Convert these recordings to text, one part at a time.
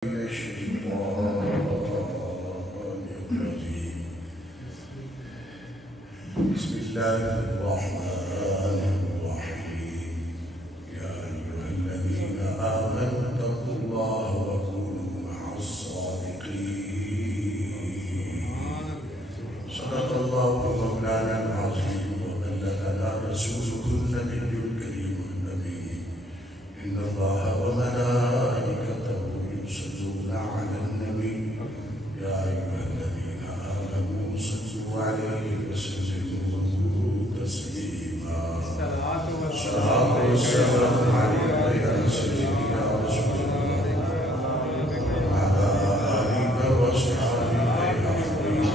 بسم الله الرحمن الرحيم يا أيها الذين آمنوا اتقوا الله وكونوا مع الصادقين صدق الله مولانا العظيم وبلغنا رسوله النبي الكريم النبي إن الله وملائكته يصلون على النبي يا أيها الذين آمنوا صلوا عليه وسلموا تسليما الصلاة والسلام عليك يا سيدي يا رسول الله وعلى آلك وأصحابك يا حبيبي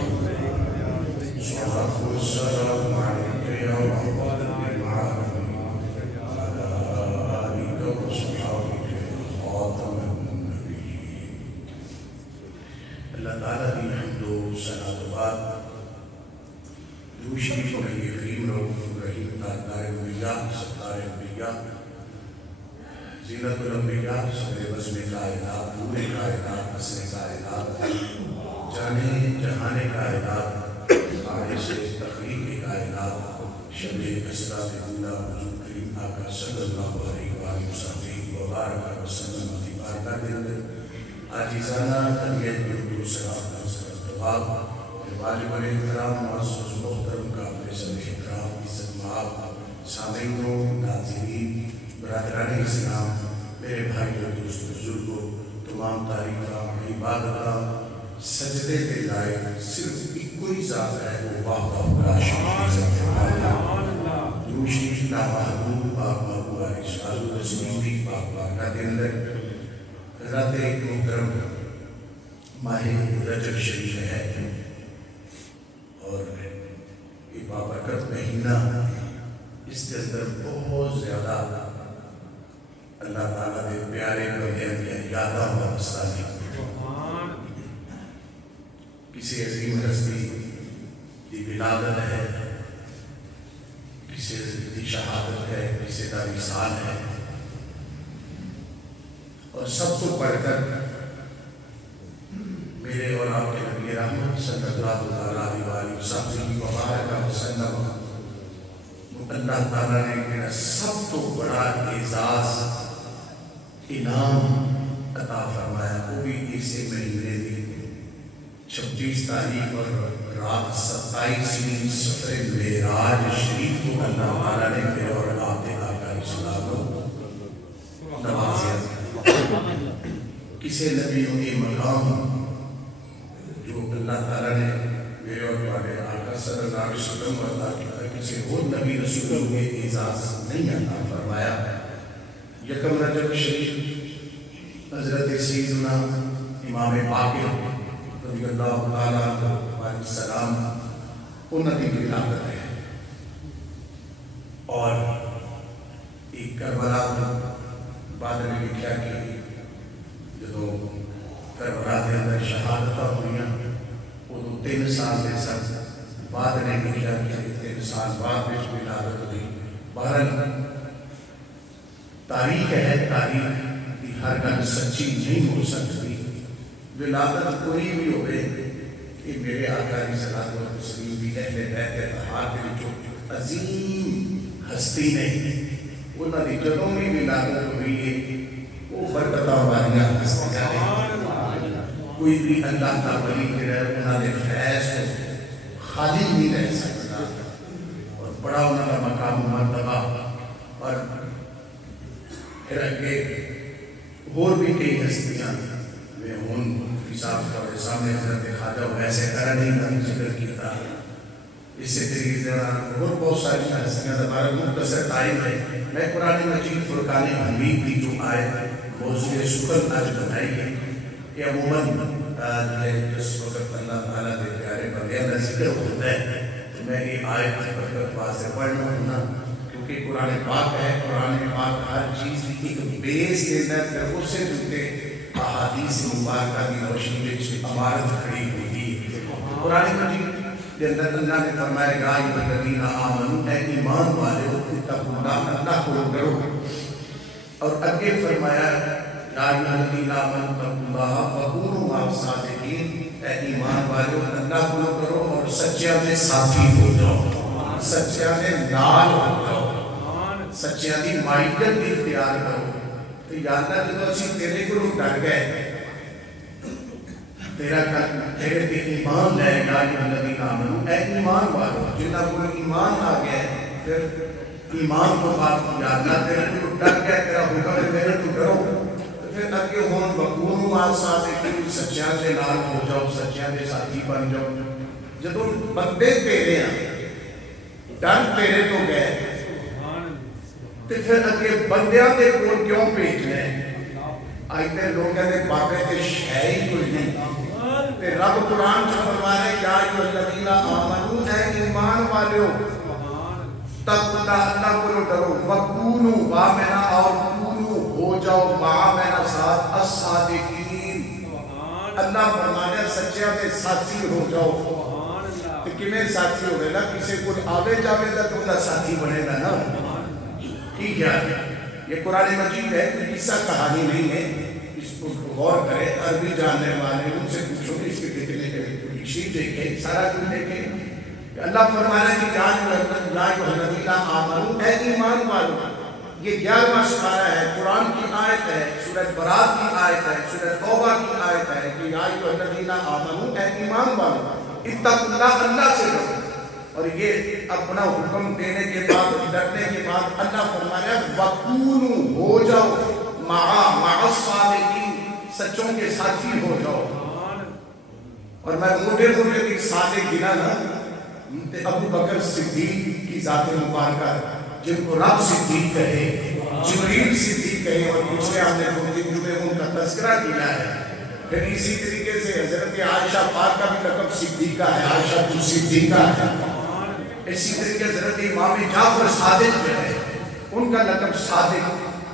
الصلاة والسلام عليك يا رحمة للعالمين وعلى آلك وأصحابك يا خاتم النبيين. اللہ تعالیٰ کی حمد و ثنا و بعد دوشی نبی کریم رؤوف رحیم تاجدار انبیاء سردار انبیاء زینت الانبیاء صدر بزم کائنات نور کائنات اصل کائنات جانے جہان کائنات باعث تخلیق کائنات شب اسراء اللہ حضور کریم آقا صلی اللہ علیہ وآلہ وسلم کی بارگاہ کے اندر عاجزانہ طبیعت میں سلام استقبال واجب الاحترام معزز محترم قابل احترام عزت مآب سامعینوں ناظرین برادران اسلام میرے بھائی اور دوست بزرگوں تمام تعریفاں عبادتاں سجدے کے لائق صرف ایک کوئی ذات ہے وہ وحدہ لا شریک له درود شریف نامحدود پاک محبوب علیہ الصلوۃ والتسلیم کی پاک بارگاہ کے اندر حضرات محترم ماہ رجب شریف ہے اور یہ بابرکت مہینہ اس کے اندر بہت زیادہ اللہ تعالیٰ کے پیارے بندے کے یادہ وابستہ ہے. کسی عظیم ہستی کی ولادت ہے، کسی کی شہادت ہے، کسی کا وصال ہے، اور سب کو پڑھ کر میرے اور آپ کے نبی رحمت صلی اللہ علیہ وآلہ وسلم اللہ تعالیٰ نے میرا سب تو بڑا اعزاز انعام عطا فرمایا، وہ بھی اسی مہینے کی 26 تاریخ اور رات 27ویں سفر معراج شریف کو اللہ تعالیٰ نے میرے اور آپ کے آقا اسلام کو نوازیا. کسی نبیوں کے مقام جو اللہ تعالیٰ نے میرے اور تمہارے آقا صلی اللہ علیہ وسلم عطا کیا، کسی اور نبی رسولوں کے اعزاز نہیں عطا فرمایا. یکم رجب شریف حضرت سیدنا امام باقر رضی اللہ تعالیٰ علیہ السلام انہوں کی ولادت ہے، اور ایک کربلا بعد میں لکھا کہ جدو کربلا کے اندر شہادت ہوئی وہ 3 سال کے ساتھ بعد نے لکھا کہ 3 سال بعد میں ولادت ہوئی. بہرحال تاریخ ہے، تاریخ کی ہر گل سچی نہیں ہو سکتی. ولادت کوئی بھی ہوئے کہ میرے آقا علیہ الصلوۃ والتسلیم بھی اہل بیت اطہار کے جو عظیم ہستی نے انہوں نے جدوں بھی ولادت ہوئی ہے وہ برکتاں والیاں ہستیاں نے. کوئی بھی اللہ کا ولی جڑا انہوں نے فیض کو خالی نہیں رہ سکتا، اور بڑا انہوں کا مقام مرتبہ. اور پھر اگے اور بھی کئی ہستیاں میں ان صاحب کا سامنے حضرت خواجہ ویسے کرنی کا ذکر کیا. اسی طریقے سے اور بہت ساری ہستیاں دوبارہ مختصر ٹائم ہے. میں قرآن مجید فرقان حمید کی جو آیت موضوع سخن آج بتائی ہے، یہ عموماً جس وقت اللہ تعالیٰ کے پیارے بندے کا ذکر ہوتا ہے تو میں یہ آیت برکت واسطے پڑھنا ہونا، کیونکہ قرآن پاک ہے. قرآن پاک ہر چیز کی ایک بیس دیتا ہے، پھر اس سے جڑتے احادیث مبارکہ کی روشنی میں عمارت کھڑی ہوئی تھی. قرآن مجید کے اندر اللہ نے فرمایا یا ایھا الذین آمنوا، اے ایمان والو اتقوا اللہ، اللہ کو ڈرو. اور اگے فرمایا یا ایھا الذین آمنوا اتقوا اللہ وکونوا مع الصادقین، اے ایمان والو اللہ کو کرو اور سچیاں دے ساتھی ہو جاؤ، سچیاں دے نال ہو جاؤ، سچیاں دی مائیت اختیار کرو۔ تو یا اللہ جدو اسی تیرے کو ڈر گئے، تیرا تیرے تے ایمان لے گا، یا الذین آمنوا اے ایمان والو جنہاں کو ایمان آ گیا ہے، پھر ایمان کو بات یا اللہ تیرے کو ڈر گئے، تیرا حکم ہے میرے تو ڈرو، پھر اگے ہون وکونوا مع الصادقین، سچیاں دے نال ہو جاؤ، سچیاں دے ساتھی بن جاؤ۔ جدو بندے تیرے ہیں، ڈر تیرے تو گئے، تے پھر اگے بندیاں دے کول کیوں بھیجنے؟ آج تے لوگ کہتے بابے تے شے ہی کوئی نہیں، تے رب قرآن چ فرما رہے یا ایھا الذین آمنوا اے ایمان والو اتقوا اللہ کو ڈرو، وکونوا وا مینا اور کونوا ہو جاؤ مع مینا ساتھ الصادقین، اللہ فرمانے سچیاں دے ساتھی ہو جاؤ۔ تے کیویں ساتھی ہوے گا؟ کسے کول آوے جاوے گا تو اندا ساتھی بنے گا نا۔ ٹھیک ہے، یہ قرآن مجید ہے، کوئی قصہ کہانی نہیں ہے، اس کو غور کریں، عربی جاننے والے ان سے پوچھو کہ اس کے دیکھنے کے شیٹ دیکھیں، سارا کچھ دیکھیں۔ اللہ فرما رہا ہے کہ یا ایھا الذین آمنوا اے ایمان والو، یہ 11واں سپارہ ہے، قرآن کی آیت ہے، سورہ برات کی آیت ہے، سورہ توبہ کی آیت ہے کہ یا ایھا الذین آمنوا اے ایمان والو اتقوا اللہ، اللہ سے ڈرو۔ اور یہ اپنا حکم دینے کے بعد، ڈرنے کے بعد اللہ فرما رہا ہے وکونوا ہو جاؤ مع الصادقین، سچوں کے ساتھی ہو جاؤ۔ اور میں موٹے موٹے کی صادق گنا نا، ابو بکر صدیق کی ذات مبارکہ جن کو رب صدیق کہے، جبریل صدیق کہے، اور پچھلے ہم نے 2 دن جمعے ان کا تذکرہ کیا ہے۔ پھر اسی طریقے سے حضرت عائشہ پاک کا بھی لقب صدیقہ ہے، عائشہ تو صدیقہ ہے۔ اسی طریقے حضرت امام جعفر صادق جو ہے ان کا لقب صادق۔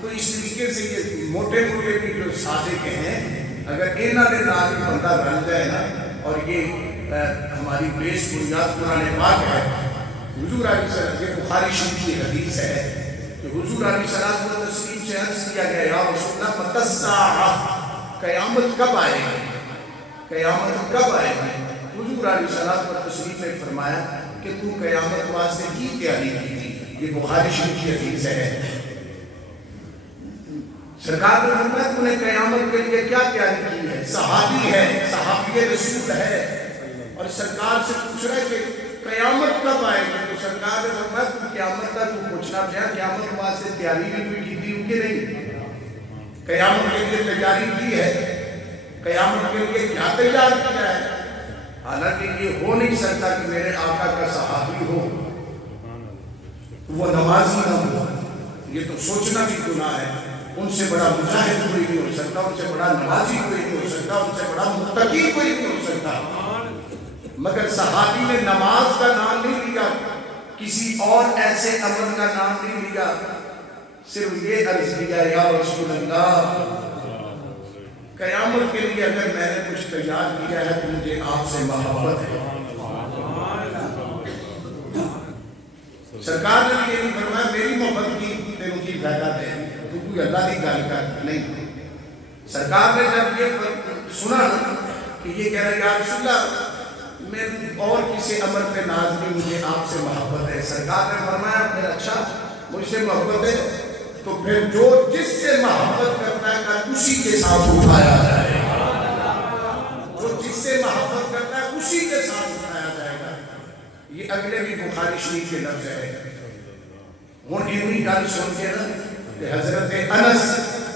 تو اس طریقے سے یہ موٹے موٹے بھی جو صادق ہیں، اگر انہاں دے نال بھی بندہ رل جائے نا، اور یہ ہماری بیس بنیاد قرآن پاک ہے، حضور علیہ السلام، یہ بخاری شریف کی حدیث ہے کہ حضور علیہ السلام سے عرض کیا گیا یا رسول اللہ متی الساعہ، قیامت کب آئے گی؟ قیامت کب آئے گی؟ حضور علیہ السلام پر تشریف نے فرمایا کہ تو قیامت واسطے کی تیاری کی تھی، یہ بخاری شریف کی حدیث ہے۔ سرکار نے فرمایا تو نے قیامت کے لیے کیا تیاری کی ہے؟ صحابی ہے، صحابی رسول ہے، اور سرکار سے پوچھ رہا ہے کہ قیامت کب آئے گی؟ تو سرکار نے فرمایا تو قیامت کا تو پوچھنا پڑا، قیامت واسطے تیاری بھی کوئی کی تھی کہ نہیں؟ قیامت کے لیے تیاری کی ہے، قیامت کے لیے کیا تیار کیا ہے؟ حالانکہ یہ ہو نہیں سکتا کہ میرے آقا کا صحابی ہو وہ نمازی نہ ہو، یہ تو سوچنا بھی گناہ ہے۔ ان سے بڑا مجاہد کوئی نہیں ہو سکتا، ان سے بڑا نمازی کوئی نہیں ہو سکتا، ان سے بڑا متقی کوئی نہیں ہو سکتا، مگر صحابی نے نماز کا نام نہیں لیا، کسی اور ایسے عمل کا نام نہیں لیا، صرف یہ عرض کیا یا رسول اللہ قیامت کے لیے اگر میں نے کچھ تیار کیا ہے تو مجھے آپ سے محبت ہے۔ سرکار نے یہ نہیں فرمایا میری محبت کی تیروں کی فائدہ دے، تو کوئی اللہ کی گل کر نہیں۔ سرکار نے جب یہ سنا کہ یہ کہہ رہا یا رسول اللہ میں اور کسی عمل پہ ناز نہیں، مجھے آپ سے محبت ہے، سرکار نے فرمایا پھر اچھا مجھ سے محبت ہے تو پھر جو جس سے محبت کرتا ہے کہ اسی کے ساتھ اٹھایا جائے گا، جو جس سے محبت کرتا ہے اسی کے ساتھ اٹھایا جائے گا۔ یہ اگلے بھی بخاری شریف کے لفظ ہے۔ ہن اتنی گل سن کے نا کہ حضرت انس،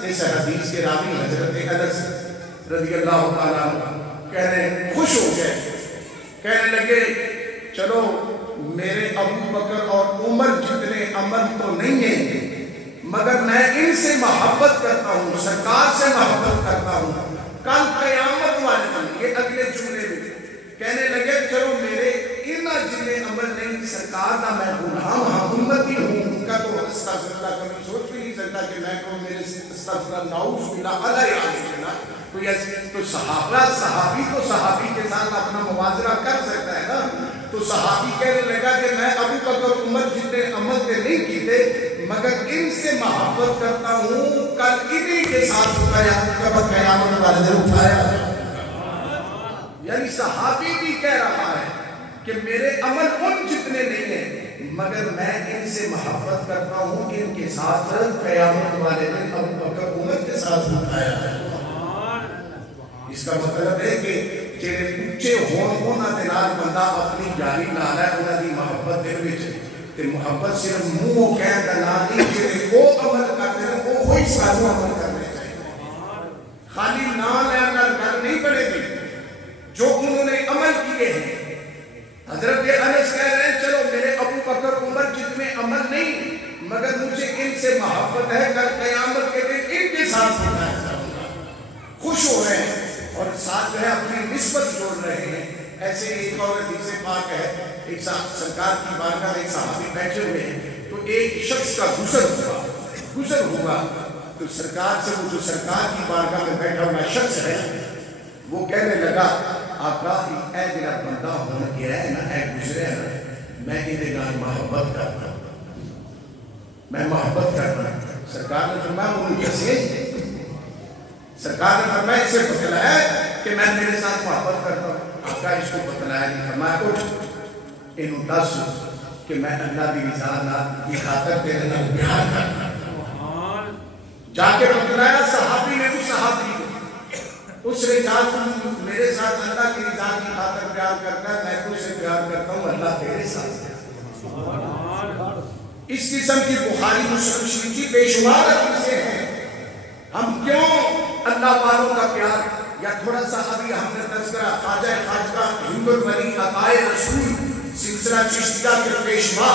اس حدیث کے راوی حضرت انس رضی اللہ تعالیٰ عنہ کہنے خوش ہو گئے، کہنے لگے چلو میرے ابو بکر اور عمر جتنے عمل تو نہیں ہیں مگر میں ان سے محبت کرتا ہوں، سرکار سے محبت کرتا ہوں، کل قیامت والے دن یہ اگلے جملے میں کہنے لگے چلو میرے ان جتنے عمل نہیں، سرکار کا میں غلام ہاں، امتی ہوں، ان کا تو استغفر اللہ کبھی سوچ بھی نہیں سکتا کہ میں کہوں میرے استغفر اللہ نعوذ باللہ علیہ علیہ کوئی ایسے تو صحابی تو صحابی کے ساتھ اپنا موازنہ کر سکتا ہے نا۔ تو صحابی کہنے لگا کہ میں ابو بکر عمر جتنے عمل کے نہیں کیتے مگر ان سے محبت کرتا ہوں، کل انہی کے ساتھ قیامت والے دن اٹھایا۔ یعنی صحابی بھی کہہ رہا ہے کہ میرے عمل ان جتنے نہیں ہیں مگر میں ان سے محبت کرتا ہوں کہ ان کے ساتھ قیامت والے دن ابو بکر عمر کے ساتھ اٹھایا ہے۔ اس کا مطلب ہے کہ جیڑے اونچے ہونا دے نال بندہ اپنی جانی نال ہے انہاں دی محبت دل وچ تے محبت صرف منہ کہن دا نال نہیں، جیڑے وہ عمل کرتے ہیں وہ وہی سانو عمل کرنے چاہیے۔ خالی نام لین نال گل نہیں بنے گی، جو انہوں نے عمل کیے ہیں۔ حضرت انس کہہ رہے ہیں چلو میرے ابو بکر عمر جتنے عمل نہیں مگر مجھے ان سے محبت ہے، کل قیامت کے دن ان کے ساتھ اٹھایا جاؤں گا۔ خوش ہو رہے ہیں اور ساتھ جو ہے اپنی نسبت جوڑ رہے ہیں۔ ایسے ایک اور حدیث پاک ہے، ایک سرکار کی بارگاہ میں ایک صحابی بیٹھے ہوئے ہیں تو ایک شخص کا گزر ہوا تو سرکار سے وہ جو سرکار کی بارگاہ میں بیٹھا ہوا شخص ہے وہ کہنے لگا آقا اے جڑا بندہ ہونا گیا ہے نا، اے گزرے ہے نا، میں ادھے نال محبت کرتا ہوں، میں محبت کرتا ہوں۔ سرکار نے فرمایا انہوں کیسے؟ سرکار نے فرمایا اسے بتلایا کہ میں میرے ساتھ محبت کرتا ہوں؟ آقا اس کو بتلایا نہیں، فرمایا اٹھ انہوں دس کہ میں اللہ دی رضا کی خاطر تیرے نال پیار کرتا ہوں۔ جا کے بتلایا صحابی نے اس صحابی کو، اس رضا کو میرے ساتھ اللہ کی رضا کی خاطر پیار کرتا ہے، میں تو سے پیار کرتا ہوں، اللہ تیرے ساتھ۔ اس قسم کی بخاری مسلم شریف کی بے شمار حدیثیں ہیں۔ ہم کیوں اللہ والوں کا پیار، یا تھوڑا سا ابھی ہم نے تذکرہ خواجہ خواجہ ہندر ولی عطائے رسول سلسلہ چشتیہ کے پیشوا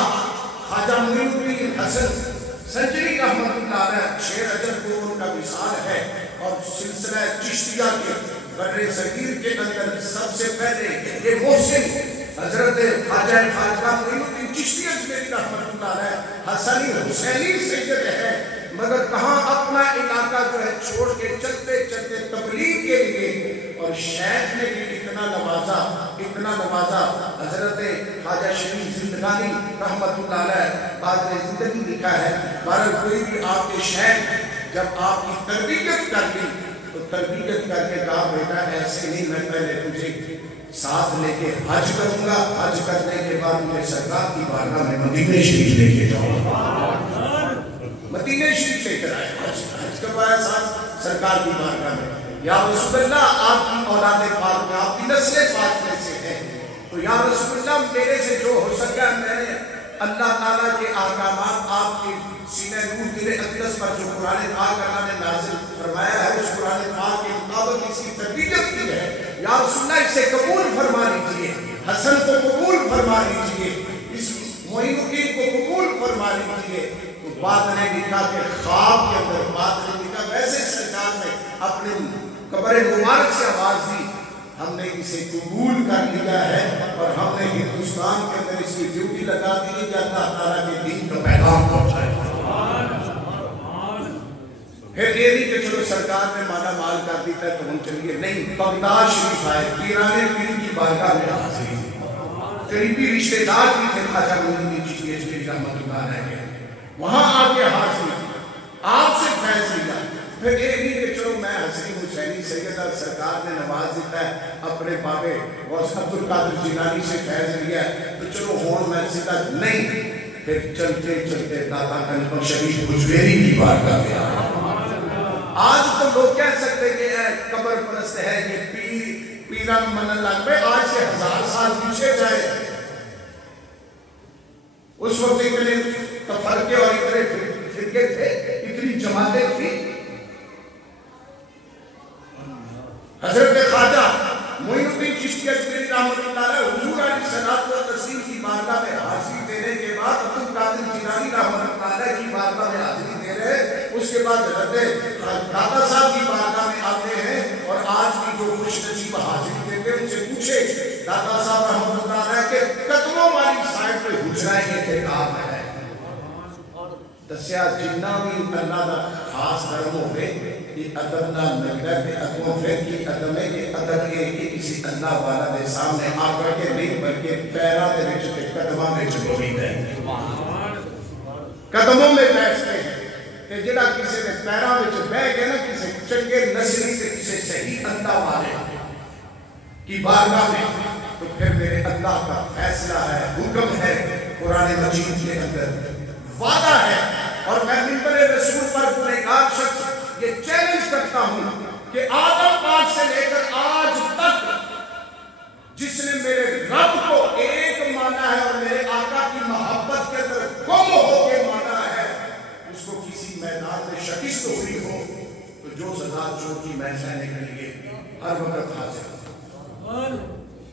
خواجہ معین الدین حسن سنجری رحمت اللہ علیہ شیر عجب کو ان کا مثال ہے، اور سلسلہ چشتیہ کے برِ صغیر کے اندر سب سے پہلے یہ محسن حضرت خواجہ خواجہ معین الدین چشتی اجمیری رحمت اللہ علیہ حسنی حسینی سید ہے، مگر کہاں اپنا علاقہ جو ہے چھوڑ کے چلتے چلتے تبلیغ کے لیے، اور شیخ نے بھی اتنا نوازا حضرت خواجہ شریف زندگانی رحمت اللہ علیہ بعد نے زندگی لکھا ہے، بہرحال کوئی بھی آپ کے شیخ جب آپ کی تربیت کر لی تو تربیت کر کے کہا بیٹا ایسے نہیں، میں پہلے تجھے ساتھ لے کے حج کروں گا، حج کرنے کے بعد مجھے سرکار کی بارگاہ میں مدینہ شریف لے کے جاؤں گا، مدینہ شریف لے کر آئے، حج کروایا ساتھ سرکار کی بارگاہ میں۔ یا رسول اللہ آپ کی اولاد پاک میں، آپ کی نسل پاک میں سے ہے، تو یا رسول اللہ میرے سے جو ہو سکا میں نے اللہ تعالیٰ کے احکامات آپ کے سینہ نور دل اقدس پر جو قرآن پاک اللہ نے نازل فرمایا ہے اس قرآن پاک کے مطابق اس کی تربیت کی ہے، یا رسول اللہ اسے قبول فرما لیجئے، حسن کو قبول فرما لیجئے، اس معین الدین کو قبول فرما لیجئے۔ تو بات نے لکھا کہ خواب کے اندر بات نے لکھا ویسے سرکار نے اپنے قبر مبارک سے آواز دی، ہم نے اسے قبول کر لیا ہے اور ہم نے ہندوستان کے اندر اس کی ڈیوٹی لگا دی کہ اللہ تعالیٰ کے دین کا پیغام پہنچائے۔ پھر یہ نہیں کہ چلو سرکار نے مالا مال کر دیتا ہے تو ہم چلیے، نہیں، بغداد شریف آئے، پیرانے پیر کی بارگاہ میں حاضری، قریبی رشتہ دار بھی تھے خواجہ معین الدین چشتی اجمیری رحمت اللہ علیہ، وہاں آ کے حاضری آپ سے فیض لیا۔ پھر یہ نہیں کہ چلو میں حسین حسینی سیدہ سرکار نے نواز دیتا ہے اپنے بابے غوث عبد القادر جیلانی سے فیض لیا ہے تو چلو ہون میں سیدھا نہیں، پھر چلتے چلتے داتا کنفر شریف حجویری کی بارگاہ میں آئے۔ آج تو لوگ کہہ سکتے کہ اے قبر پرست ہے یہ پیران منن لگ پہ، آج سے 1000 سال پیچھے جائے، اس وقت اتنے تفرقے اور اتنے فرقے تھے، اتنی جماعتیں تھی۔ حضرت خواجہ معین الدین چشتی اجمیری رحمت اللہ علیہ حضور علیہ الصلوۃ والتسلیم کی بارگاہ میں حاضری دینے کے بعد عبد القادر جیلانی رحمت اللہ علیہ کی بارگاہ میں حاضری دے رہے ہیں، اس کے بعد حضرت داتا صاحب کی بارگاہ میں آتے ہیں اور آج کی جو خوش نصیب حاضری دیتے ہیں ان سے پوچھے داتا صاحب رحمت اللہ علیہ کے قدموں والی سائٹ پہ حجرائے اعتکاف ہے، دسیا جنہ بھی اللہ کا خاص کرم ہوئے یہ ادب نہ ملتا ہے ادبوں پھر کی ادب ہے کہ ادب یہ کہ کسی اللہ والا دے سامنے آ کر کے نہیں بلکہ پیرا دے وچ تے قدماں وچ بولی دے قدموں میں بیٹھتے ہیں کہ جڑا کسی نے پیرا وچ بیٹھ کے نا کسی چنگے نسلی سے کسی صحیح اللہ والے کی بارگاہ میں تو پھر میرے اللہ کا فیصلہ ہے حکم ہے قرآن مجید کے اندر وعدہ ہے اور میں منبر رسول پر گنہگار شخص یہ چیلنج کرتا ہوں کہ آدم پاک سے لے کر آج تک جس نے میرے رب کو ایک مانا ہے اور میرے آقا کی محبت کے اندر گم ہو کے مانا ہے اس کو کسی میدان میں شکست ہوئی ہو تو جو سزا جو کی میں سہنے کے لیے ہر وقت حاضر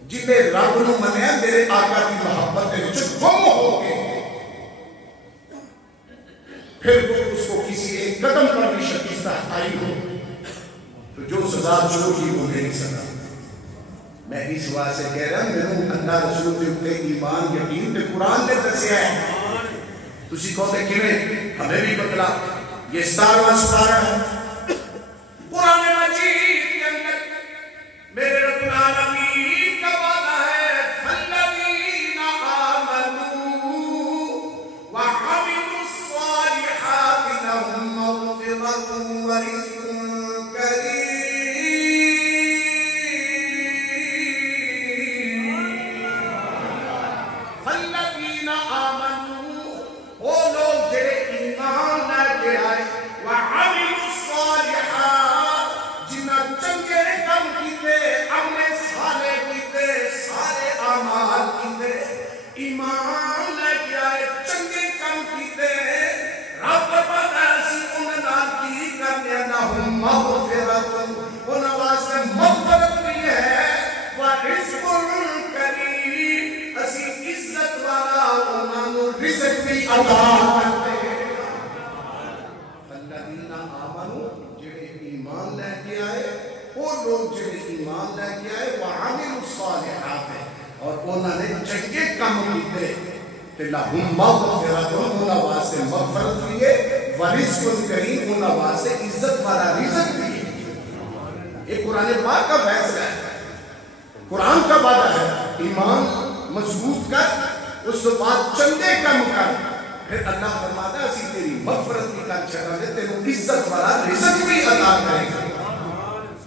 جنہیں رب نو منیا میرے آقا کی محبت کے وچ گم ہو کے پھر وہ اس کو کسی ایک قدم پر بھی شکستہ آئی ہو تو جو سزا جو کی وہ میری سزا میں اس بات سے کہہ رہا ہوں میرے اللہ رسول کے اوپر ایمان یقین تے قرآن نے دسیا ہے تسی کہتے کیویں ہمیں بھی بتلا یہ 17واں سپارہ ہے قرآن مجید کے اندر میرے رب العالمین کا وعدہ ہے فالذین آمنوا وعملوا الصالحات لهم مغفرة ورزق کریم فالذین آمنوا وہ لوگ جڑے ایمان لے کے آئے وعملوا الصالحات جنہاں چنگے کام کیتے عمل صالح کیتے سارے اعمال کیتے ایمان لے کے آئے چنگے کام کیتے رب پتہ سی انہاں نال کی کرنے لہم مغفرت انہاں واسطے مغفرت بھی ہے ورزق کریم اسی عزت والا انہاں نو رزق بھی عطا کرتے ہیں الذین آمنوا جڑے ایمان لے کے آئے وہ لوگ جڑے ایمان لے کے آئے وعملوا الصالحات اور انہوں نے چنگے کام کیتے تے لہم مغفرت انہاں واسطے مغفرت بھی ہے ورزق کریم انہاں واسطے عزت والا رزق بھی ہے یہ قرآن پاک کا فیصلہ ہے قرآن کا وعدہ ہے ایمان مضبوط کر اس کے بعد چنگے کام کر پھر اللہ فرماتا ہے اسی تیری مغفرت کی کر چھڑا دے تیرے عزت والا رزق بھی عطا کرے گا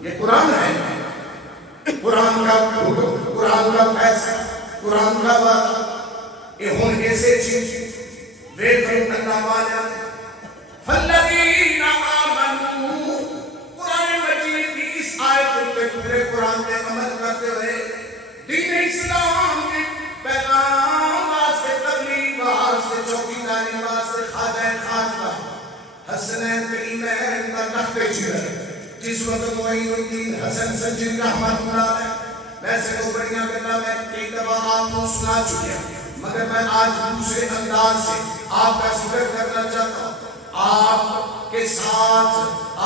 یہ قرآن ہے قرآن کا حکم قرآن کا فیصلہ قرآن کا وعدہ یہ ہون ایسے چیز ویل فرم اللہ والا فالذین آمنوا قرآن مجید کی اس آیت کے پورے قرآن میں عمل کرتے ہوئے دین اسلام میں پیغام واسطے تبلیغ واسطے چوکیداری واسطے خواجہ خواجہ حسنین کریمین کا نخت چیرہ جس وقت معین الدین حسن سنجن رحمت اللہ ہے ویسے تو بڑیاں کرنا میں کئی دفعہ آپ کو سنا چکیا مگر میں آج دوسرے انداز سے آپ کا ذکر کرنا چاہتا ہوں آپ کے ساتھ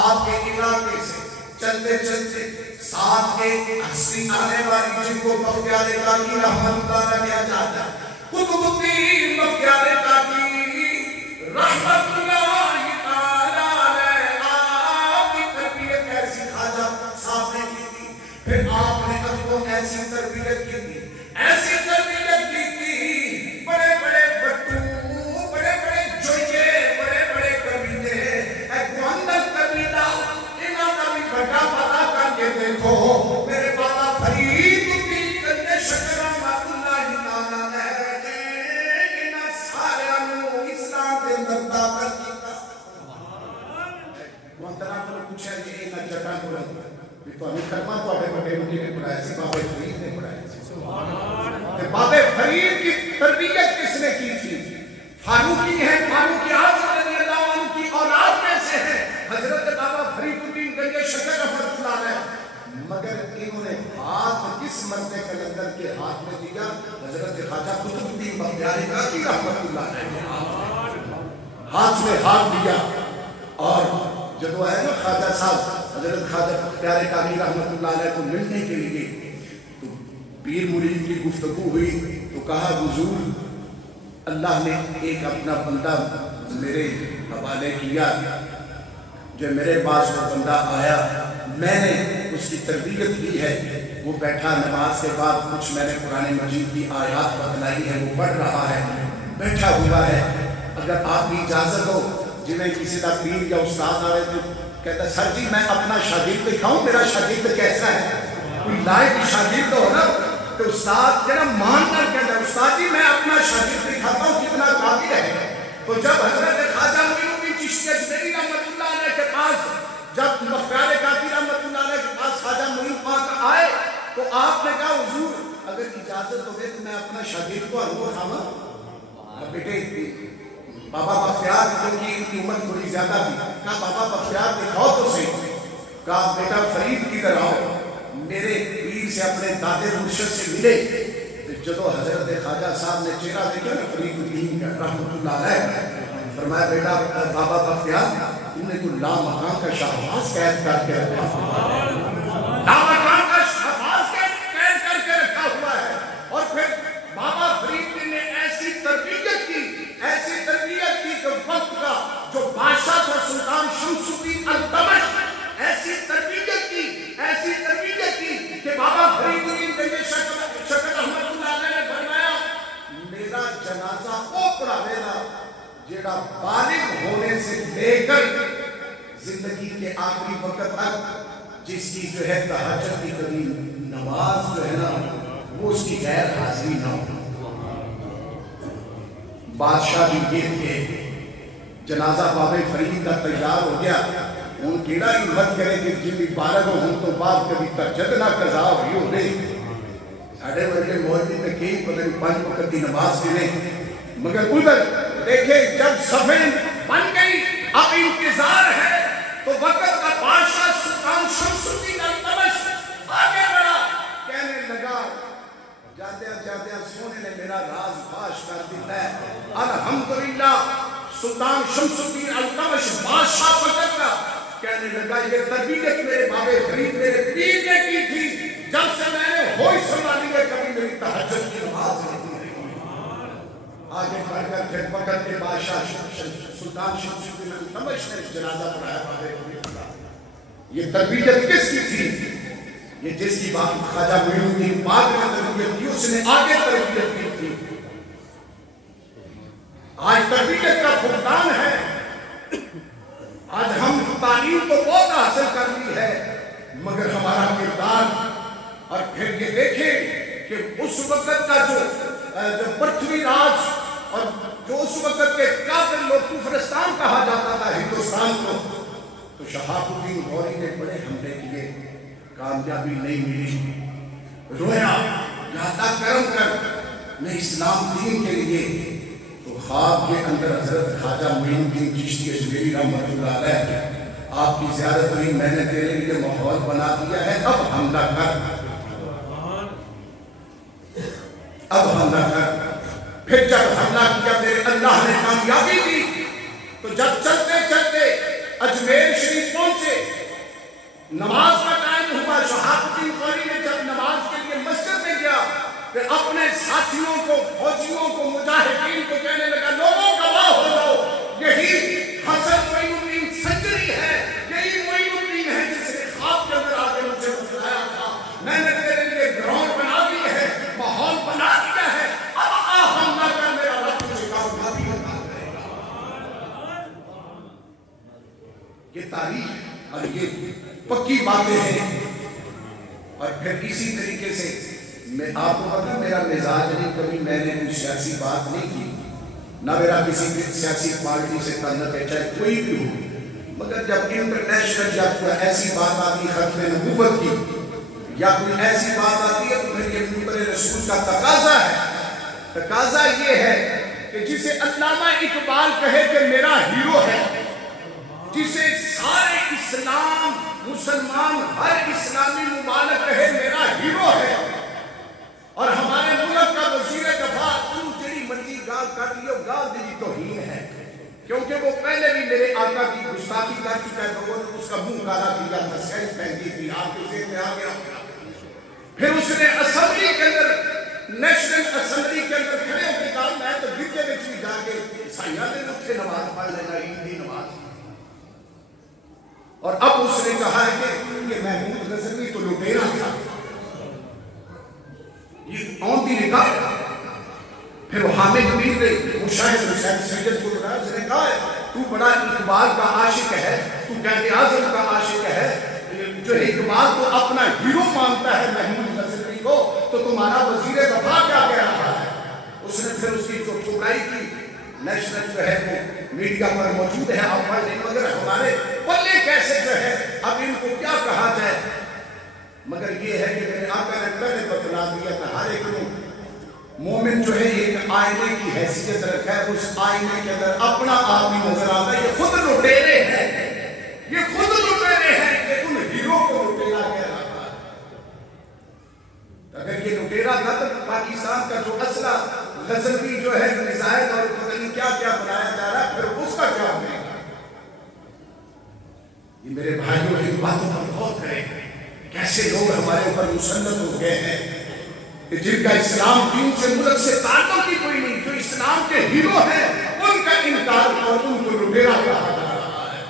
آپ کے علاقے سے چلتے چلتے ساتھ ایک ہستی آنے والی جن کو بختیار کاکی رحمت اللہ کیا جاتا ہے قطب الدین بختیار کاکی رحمت اللہ تعالیٰ علیہ آپ کی تربیت ایسی خواجہ صاحب نے کی تھی پھر آپ نے اب کو ایسی تربیت کی تھی ایسی تربیت کی تھی بڑے بڑے بٹو بڑے بڑے جوئے بڑے بڑے قبیلے ایک مندل قبیلہ انہاں کا بھی بڑا پتا کر کے دیکھو میرے بابا فرید الدین کندے شکر رحمت اللہ تعالیٰ نے انہاں سارے انہوں اسلام کے اندر داخل کیتا وانتنا پر پوچھا جی انہاں جٹاں کو بھی تو ہمیں کرما تو آٹے بڑے مجھے نے پڑھایا سی بابا فرید نے پڑھایا سی بابا فرید کی تربیت کس نے کی تھی فاروقی ہیں فاروقی اعظم رضی اللہ عنہ کی اولاد میں سے ہیں حضرت بابا فرید الدین گنج شکر رحمت اللہ علیہ مگر انہوں نے ہاتھ کس مرد کلندر کے ہاتھ میں دیا حضرت خواجہ قطب الدین بختیار کاکی رحمت اللہ علیہ ہاتھ میں ہاتھ دیا اور جب وہ ہے نا خواجہ صاحب حضرت خواجہ بختیار کاکی رحمت اللہ علیہ کو ملنے کے لیے تو پیر مرید کی گفتگو ہوئی تو کہا حضور اللہ نے ایک اپنا بندہ میرے حوالے کیا جو میرے پاس وہ بندہ آیا، میں نے اس کی تربیت کی ہے، وہ بیٹھا نماز کے بعد کچھ میں نے قرآن مجید کی آیات بتلائی ہے، وہ پڑھ رہا ہے، بیٹھا ہوا ہے۔ اگر آپ کی اجازت ہو، جنہیں کسی کا پیر یا استاد آئے تو کہتا ہے سر جی میں اپنا شاگرد دکھاؤں، میرا شاگرد کیسا ہے؟ کوئی لائق شاگرد ہو نا، تو استاد کہنا مان کر کہتا ہے استاد جی میں اپنا شاگرد دکھاتا ہوں کتنا قابل ہے۔ تو جب حضرت خواجہ معین الدین چشتی اجمیری رحمۃ اللہ علیہ کے پاس، جب مختار کاکی رحمۃ اللہ علیہ کے پاس خواجہ معین پاک آئے تو آپ نے کہا حضور اگر اجازت ہوگی تو میں اپنا شاگرد کو انگور کھاواں؟ بیٹے بابا بختیار کیونکہ ان کی عمر تھوڑی زیادہ تھی، کہا بابا بختیار دکھاؤ تو صحیح۔ کہا بیٹا فرید کدھر آؤ، میرے پیر سے اپنے دادے مرشد سے ملے۔ جدو حضرت خواجہ صاحب نے چہرہ دیکھا نا فرید الدین کا رحمۃ اللہ علیہ، فرمایا بیٹا بابا بختیار تم نے تو لامکان کا شہباز قید کر کے رکھا، لامکان کا شہباز قید کر کے رکھا ہوا ہے۔ اور پھر بابا فرید نے ایسی تربیت کی، ایسی تربیت کی کہ وقت کا جو بادشاہ تھا سلطان شمس الدین التمش، ایسی تربیت کی، ایسی تربیت کی کہ بابا فرید الدین گنج شکر احمد اللہ علیہ نے فرمایا میرا جنازہ وہ پڑھاوے گا جیڑا بالغ ہونے سے لے کر زندگی کے آخری وقت تک جس کی جو ہے تہجد کی کبھی نماز جو ہے نا وہ اس کی غیر حاضری نہ ہو۔ بادشاہ بھی یہ تھے، جنازہ بابے فرید کا تیار ہو گیا، ان کیڑا ہی مت کرے کہ جن بھی بالغ ہوں تو بعد کبھی تہجد نہ قضا ہوئی ہو نہیں۔ ساڑھے ورگے مولوی میں کہیں پتہ نہیں 5 وقت کی نماز کے نہیں، مگر ادھر دیکھیں جب صفیں بن گئی اب انتظار ہے تو وقت کا بادشاہ سلطان شمس الدین التمش آگے بڑھا، کہنے لگا جاندیاں جاندیاں سونے نے میرا راز فاش کر دیتا ہے، الحمدللہ سلطان شمس الدین التمش بادشاہ وقت کا کہنے لگا یہ تربیت میرے بابے فرید میرے پیر نے کی تھی، جب سے میں نے ہوش سنبھالی ہے کبھی میری تہجد کی نماز نہیں ہوئی۔ آگے بڑھ کر پھر وقت کے بادشاہ سلطان شمس الدین التمش نے جنازہ پڑھایا بابے فرید کا۔ یہ تربیت کس کی تھی؟ یہ جس کی بات خواجہ معین الدین پاک نے تربیت کی اس نے آگے تربیت کی تھی۔ آج تربیت کا فقدان ہے، آج ہم تعلیم تو بہت حاصل کر لی ہے مگر ہمارا کردار، اور پھر یہ دیکھیں کہ اس وقت کا جو پرتھوی راج اور جو اس وقت کے کافر لوگ کفرستان کہا جاتا تھا ہندوستان کو، تو شہاب الدین غوری نے بڑے حملے کیے، کامیابی نہیں ملی، رویا یا اللہ کرم کر میں اسلام دین کے لیے، تو خواب کے اندر حضرت خواجہ معین الدین چشتی اجمیری رحمۃ اللہ علیہ آپ کی زیارت ہوئی، میں نے تیرے لیے ماحول بنا دیا ہے، اب حملہ کر، اب حملہ کر۔ پھر جب حملہ کیا میرے اللہ نے کامیابی دی، تو جب چلتے چلتے اجمیر شریف پہنچے، نماز کا ٹائم ہوا، شہاب الدین غوری نے جب نماز کے لیے مسجد میں گیا پھر اپنے ساتھیوں کو، فوجیوں کو، مجاہدین کو کہنے لگا لوگوں گواہ ہو جاؤ، یہی حسن معین الدین سنجری ہے، یہی معین الدین ہے جس نے خواب کے اندر آگے مجھے بتلایا تھا، میں نے تیرے لیے گراؤنڈ بنا دی ہے، ماحول بنا دیا ہے، اب آ حملہ کر، میرا رب تجھے کامیابی عطا کرے گا۔ یہ تاریخ اور یہ پکی باتیں ہیں۔ اور پھر اسی طریقے سے میں آپ کو پتا میرا مزاج نہیں، کبھی میں نے کوئی سیاسی بات نہیں کی، نہ میرا کسی سیاسی پارٹی سے تعلق ہے چاہے کوئی بھی ہو، مگر جب انٹرنیشنل یا کوئی ایسی بات آتی ختم نبوت کی یا کوئی ایسی بات آتی ہے تو پھر یہ منبر رسول کا تقاضا ہے۔ تقاضا یہ ہے کہ جسے علامہ اقبال کہے کہ میرا ہیرو ہے، جسے سارے اسلام مسلمان ہر اسلامی ممالک کہے میرا ہیرو ہے، اور ہمارے ملک کا وزیر دفاع تو جڑی مرضی گال کر لیو، گال دی توہین ہے، کیونکہ وہ پہلے بھی میرے آقا کی گستاخی کر چکا ہے، لوگوں نے اس کا منہ کالا کیا تھا، سینس پہن دی تھی، آپ کے ذہن میں آ گیا۔ پھر اس نے اسمبلی کے اندر، نیشنل اسمبلی کے اندر کھڑے ہو کے کہا میں تو گرجے میں بھی جا کے عیسائیاں نے اٹھے نماز پڑھ لینا، عید کی نماز۔ اور اب اس نے کہا ہے کہ محمود غزنوی تو لٹیرا تھا، یہ اون دی نکاح۔ پھر وہ حامد میر نے مشاہد حسین سید کو بلایا، اس نے کہا ہے تو بڑا اقبال کا عاشق ہے، تو قائد اعظم کا عاشق ہے، جو اقبال کو اپنا ہیرو مانتا ہے محمود غزنوی کو، تو تمہارا وزیر دفاع کیا کہہ رہا ہے؟ اس نے پھر اس کی جو ٹھکرائی کی، نیشنل جو ہے وہ میڈیا پر موجود ہے، آپ پڑھ لیں، مگر ہمارے پلے کیسے جو ہے اب ان کو کیا کہا جائے؟ مگر یہ ہے کہ میرے آقا نے پہلے بتلا دیا تھا ہر ایک مومن جو ہے ایک آئینے کی حیثیت رکھا ہے، اس آئینے کے اندر اپنا آپ ہی نظر آتا ہے۔ یہ خود لٹیرے ہیں، یہ خود لٹیرے ہیں کہ ان ہیرو کو لٹیرا کہہ رہا ہے۔ اگر یہ لٹیرا تھا تو پاکستان کا جو اسلحہ غزنوی جو ہے میزائل اور پتہ نہیں کیا کیا بنایا جا رہا ہے، پھر اس کا کیا ہوگا؟ یہ میرے بھائیوں کی باتوں پر غور کریں، کیسے لوگ ہمارے اوپر مسلط ہو گئے ہیں کہ جن کا اسلام دین سے ملک سے تعلق ہی کوئی نہیں، جو اسلام کے ہیرو ہیں ان کا انکار اور ان کو لٹیرا کہا جا رہا ہے۔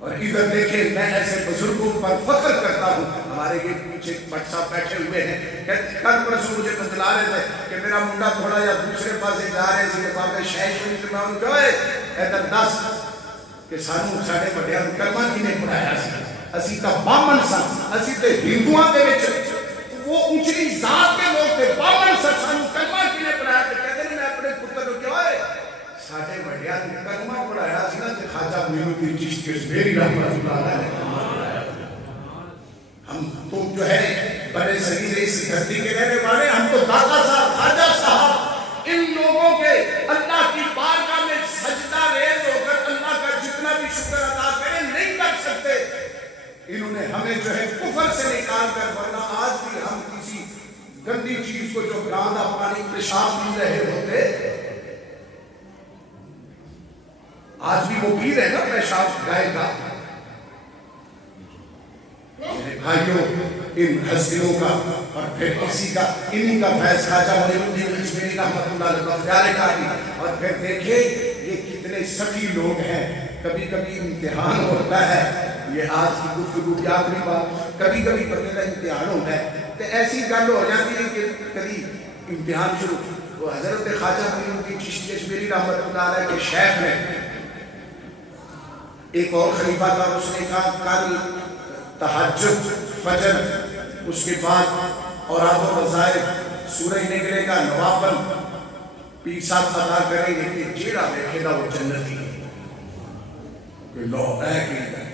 اور ادھر دیکھیں، میں ایسے بزرگوں پر فخر کرتا ہوں، ہمارے یہ پیچھے بٹ صاحب بیٹھے ہوئے ہیں، کل پرسوں مجھے بتلا رہے تھے کہ میرا منڈا تھوڑا یا دوسرے پاسے جا رہے ہیں، بابا شاید شریف میں ان کو ادھر دس کہ سانو ساڑھے بڑھیا کلمہ کی نہیں پڑھایا سی، اسی تا بامن سا، اسی تے ہندوان دے وچ وہ اونچی ذات کے لوگ تھے، بامن سا سانو کلمہ کی نہیں پڑھایا تھے، کہتے ہیں میں اپنے پتر کو کیا ہے ساڑھے بڑھیا کلمہ پڑھایا سی نا کہ خواجہ معین الدین چشتی میری رحمت اللہ علیہ۔ ہم تو جو ہے بڑے صغیر اس دھرتی کے رہنے والے، ہم تو دادا صاحب خواجہ صاحب ان لوگوں کے اللہ کی بارگاہ میں سجدہ ریز ہو کر اللہ کا جتنا بھی شکر ادا کریں نہیں کر سکتے۔ انہوں نے ہمیں جو ہے کفر سے نکال کر، ورنہ آج بھی ہم کسی گندی چیز کو جو گاندا پانی پیشاب پی رہے ہوتے، آج بھی وہ پی رہے نا پیشاب گائے کا۔ میرے بھائیوں، ان ہستیوں کا اور پھر کسی کا انہی کا فیض خواجہ معین الدین اجمیری رحمت اللہ علیہ بفیارے کا بھی، اور پھر دیکھیں یہ کتنے سخی لوگ ہیں۔ کبھی کبھی امتحان ہوتا ہے، یہ آج کی گفتگو کی آخری بات، کبھی کبھی پتہ امتحان ہوتا ہے تو ایسی گل ہو جاتی ہے کہ کبھی امتحان شروع، وہ حضرت خواجہ معین الدین چشتی اجمیری رحمت اللہ علیہ کے شیخ میں ایک اور خلیفہ تھا، اس نے کہا کل تہجد فجر اس کے بعد اوراد و وظائف سورج نکلے گا نوافل پیر صاحب ادا کریں گے کہ جیڑا دیکھے گا وہ جنتی ہے۔ کہ لو اے کہ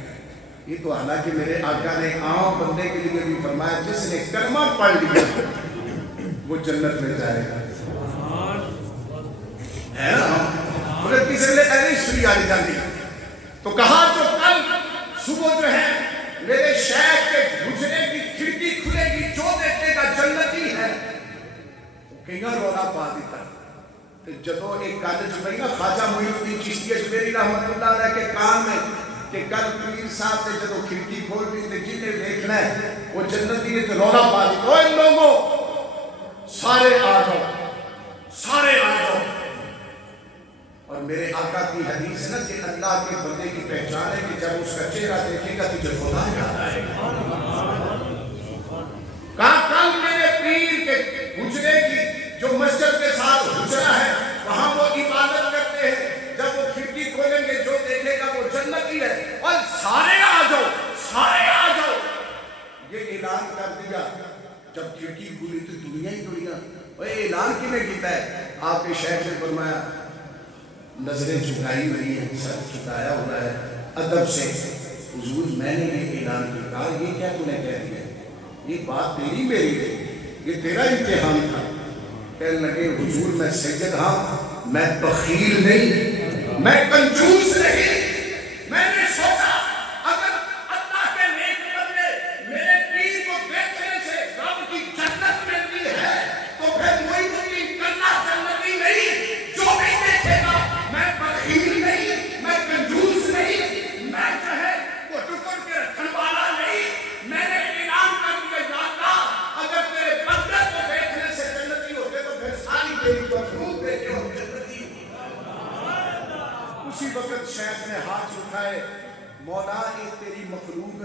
یہ تو حالانکہ میرے آقا نے عام بندے کے لیے بھی فرمایا جس نے کلمہ پڑھ لیا وہ جنت میں جائے گا، ہے نا؟ مگر کسی لئے ایسی سوئی آلی جاتی، تو کہا جو کل صبح جو ہے میرے شیخ کے گھجرے کی کھڑکی کھلے گی جو دیکھے گا جنتی ہے، کہیں رونا پا دیتا۔ جدو ایک کالج میں نا خواجہ معین الدین چشتی اجمیری رحمت اللہ علیہ کے کان میں کہ کل پیر صاحب نے جدو کھڑکی کھول دی تھے جنہیں دیکھنا ہے وہ جنتی ہے، تو رونا پا دیتا، اوہ ان لوگوں سارے آ جاؤ، سارے آ جاؤ۔ اور میرے آقا کی حدیث ہے نا کہ اللہ کے بندے کی پہچان ہے کہ جب اس کا چہرہ دیکھے گا تجھے خدا یاد آئے گا۔ کہا کل میرے پیر کے حجرے کی جو مسجد کے ساتھ حجرہ ہے وہاں وہ عبادت کرتے ہیں، جب وہ کھڑکی کھولیں گے جو دیکھے گا وہ جنتی ہے، اور سارے آ جاؤ، سارے آ جاؤ۔ یہ اعلان کر دیا جب کھڑکی کھولی تو دنیا ہی دنیا، یہ اعلان کی نہیں کیتا ہے؟ آپ کے شیخ نے فرمایا نظریں جھکائی ہوئی ہیں، سر جھکایا ہوا ہے ادب سے، حضور میں نے یہ اعلان کیا، کہا یہ کیا تو نے کہہ دیا، یہ بات تیری میری ہے، یہ تیرا امتحان تھا۔ کہنے لگے حضور میں سید ہاں، میں بخیل نہیں، میں کنجوس نہیں، میں نے سوچا اگر اللہ کے نیک بندے میرے پیر کو دیکھنے سے رب کی جنت ملتی ہے تو پھر وہی مجھے کرنا جنتی نہیں، جو بھی دیکھے گا میں بخیل نہیں، میں کنجوس نہیں، میں جو ہے وہ ٹکڑ کے رکھن والا نہیں۔ میں نے اعلان کر دیا یا اللہ اگر تیرے بندے کو دیکھنے سے جنتی ہوتے تو پھر ساری تیری مخلوق دیکھے ہو جنتی۔ اسی وقت شیخ نے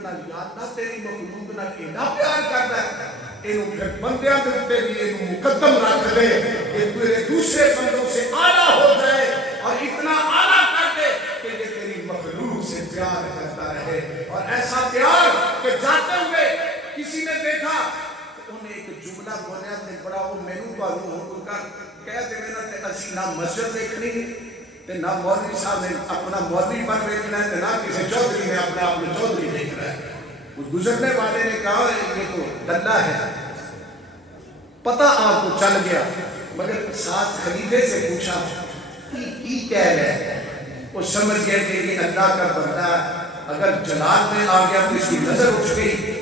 نال یا اللہ تیری مخلوق نال ایڈا پیار کردا ہے اینو پھر بندیاں دے اوپر بھی اینو مقدم رکھ دے کہ تیرے دوسرے بندوں سے اعلیٰ ہو جائے اور اتنا اعلیٰ کر دے کہ یہ تیری مخلوق سے پیار کرتا رہے اور ایسا پیار کہ جاتے ہوئے کسی نے دیکھا انہیں ایک جملہ بولیا تے بڑا وہ مینوں تانوں ہن کا کہہ دے نا تے اسی نہ مسجد دیکھنی تے نہ مولوی صاحب نے اپنا مولوی بن دیکھنا ہے تے نہ کسی چودھری نے اپنا آپ کو چودھری دیکھنا ہے. اس گزرنے والے نے کہا یہ تو دلہ ہے. پتہ آپ کو چل گیا مگر ساتھ خلیفے سے پوچھا کی کہہ رہے ہیں. وہ سمجھ گئے کہ یہ اللہ کا بندہ ہے اگر جلال میں آ گیا تو اس کی نظر اٹھ گئی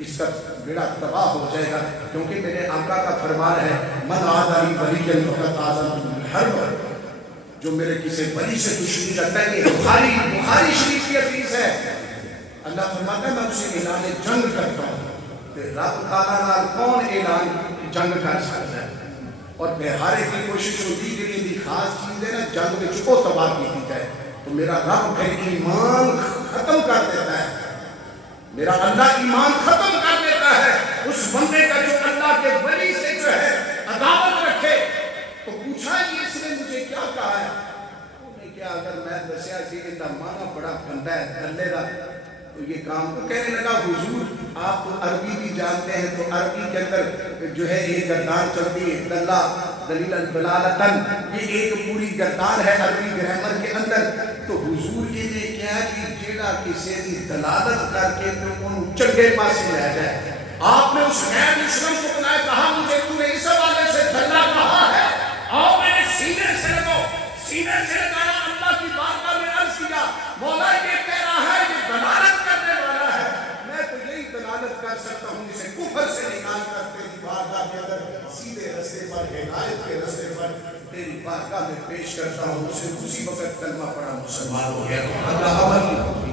اس کا بیڑا تباہ ہو جائے گا کیونکہ میرے آقا کا فرمان ہے من عادی ولی فقد آذنتہ بالحرب. جو میرے کسی ولی سے دشمنی کرتا ہے یہ بخاری شریف کی حدیث ہے. اللہ فرماتا ہے میں اسے اعلان جنگ کرتا ہوں. رب تعالیٰ نال کون اعلان جنگ کر سکتا ہے اور بہارے کی کوشش ہوتی کہ یہ خاص چیز ہے نا جنگ میں چکو تباہ کی جائے تو میرا رب پھر ایمان ختم کر دیتا ہے. میرا اللہ ایمان ختم کر دیتا ہے اس بندے کا جو اللہ کے ولی سے جو ہے عداوت رکھے. تو پوچھا کہ اس نے مجھے کیا کہا ہے. انہوں نے کیا اگر میں دسیا کہ ان کا معنی بڑا گندا ہے دلے کا تو یہ کام کو کہنے لگا حضور آپ تو عربی بھی جانتے ہیں تو عربی کے اندر جو ہے ایک گردان چلتی ہے دلہ دلیل دلالتن یہ ایک پوری گردان ہے عربی گرامر کے اندر. تو حضور یہ نے کیا کہ جیڑا کسی کی دلالت کر کے تو انہوں چنگے پاسے لے جائے. آپ نے اس غیر مسلم کو بنایا کہا مجھے تو نے اس حوالے سے دلہ کہا ہے آؤ میں نے سینے سے لگو سینے سے لگانا اللہ کی بارگاہ میں عرض کیا مولا یہ کہہ رہا ہے یہ دلالت کرنے والا ہے میں تو یہی دلالت کر سکتا ہوں جسے کفر سے نکال کر تیری بارگاہ کے اندر سیدھے رستے پر ہدایت کے رستے پر تیری بارگاہ میں پیش کرتا ہوں. اسے اسی وقت کلمہ پڑھا مسلمان ہو گیا. اللہ